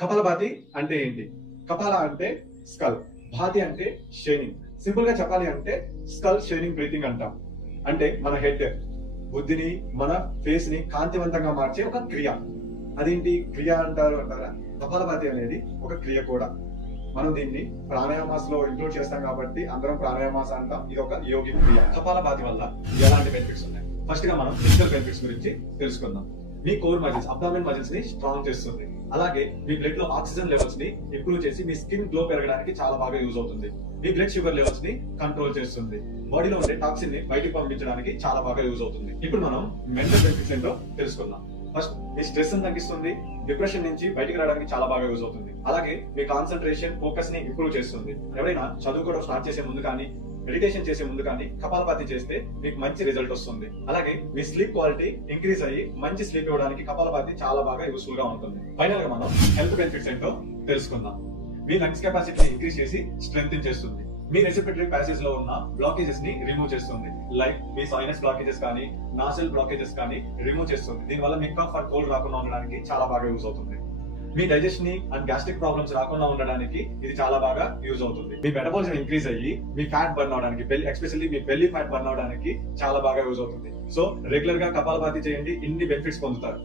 కపాలభాతి అంటే ఏంటి? కపాల అంటే స్కల్, భాతి అంటే షైనింగ్. సింపుల్ గా చెప్పాలి అంటే స్కల్ షైనింగ్ బ్రీతింగ్ అంటాం. అంటే మన హెడ్, బుద్ధిని, మన ఫేస్ ని కాంతివంతంగా మార్చే ఒక క్రియ. అదేంటి క్రియ అంటారా? కపాలభాతి అనేది ఒక క్రియ కూడా. మనం దీన్ని ప్రాణాయామాస్ లో ఇంక్లూడ్ చేస్తాం కాబట్టి అందరం ప్రాణాయామాస్ అంటాం. ఇది ఒక యోగి క్రియ. కపాలభాతి వల్ల ఎలాంటి బెనిఫిట్స్ ఉన్నాయి? ఫస్ట్ గా మనం ఫిజికల్ బెనిఫిట్స్ గురించి తెలుసుకుందాం. మీ కోర్ మజిల్స్, అబ్డామినల్ మజిల్స్ ని స్ట్రాంగ్ చేస్తుంది. అలాగే మీ బ్లడ్ లో ఆక్సిజన్ లెవెల్స్ ని ఇంప్రూవ్ చేసి మీ స్కిన్ గ్లో పెరగడానికి చాలా బాగా యూజ్ అవుతుంది. మీ బ్లడ్ షుగర్ లెవెల్స్ ని కంట్రోల్ చేస్తుంది. బాడీలో ఉండే టాక్సిన్ ని బయటకు పంపించడానికి చాలా బాగా యూజ్ అవుతుంది. ఇప్పుడు మనం మెంటల్ బెనిఫిట్స్ ఏంటో తెలుసుకుందాం. ఫస్ట్ మీ స్ట్రెస్ తగ్గిస్తుంది. డిప్రెషన్ నుంచి బయటికి రావడానికి చాలా బాగా యూజ్ అవుతుంది. అలాగే మీ కాన్సన్ట్రేషన్, ఫోకస్ ని ఇంప్రూవ్ చేస్తుంది. ఎవరైనా చదువుకోవడం స్టార్ట్ చేసే ముందు కానీ, మెడిటేషన్ చేసే ముందు కానీ కపాలభాతి చేస్తే మీకు మంచి రిజల్ట్ వస్తుంది. అలాగే మీ స్లీప్ క్వాలిటీ ఇంక్రీజ్ అయ్యి మంచి స్లీప్ ఇవ్వడానికి కపాలభాతి చాలా బాగా యూస్ఫుల్ గా ఉంటుంది. ఫైనల్ గా మనం హెల్త్ బెనిఫిట్స్ ఏంటో తెలుసుకుందాం. మీ లంగ్స్ కెపాసిటీని ఇంక్రీజ్ చేసి స్ట్రెంగ్ చేస్తుంది. మీ రెస్పిరేటరీ ప్యాసేజ్ లో ఉన్న బ్లాకేజెస్ ని రిమూవ్ చేస్తుంది. లైక్ మీ సైనస్ బ్లాకేజెస్ కానీ, నాసల్ బ్లాకేజెస్ కానీ రిమూవ్ చేస్తుంది. దీనివల్ల మీ కఫ్ అండ్ కోల్డ్ రాకుండా ఉండడానికి చాలా బాగా యూజ్ అవుతుంది. మీ డైజెషన్ ని అండ్ గ్యాస్ట్రిక్ ప్రాబ్లమ్స్ రాకుండా ఉండడానికి ఇది చాలా బాగా యూజ్ అవుతుంది. మీ మెటబాలిజం ఇంక్రీజ్ అయ్యి మీ ఫ్యాట్ బర్న్ అవడానికి, ఎస్పెషల్లీ మీ బెల్లీ ఫ్యాట్ బర్న్ అవడానికి చాలా బాగా యూజ్ అవుతుంది. సో రెగ్యులర్ గా కపాలభాతి చేయండి, ఇన్ని బెనిఫిట్స్ పొందుతారు.